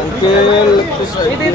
Uncle একটু side দিন।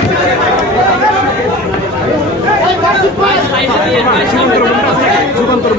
যুগান্তর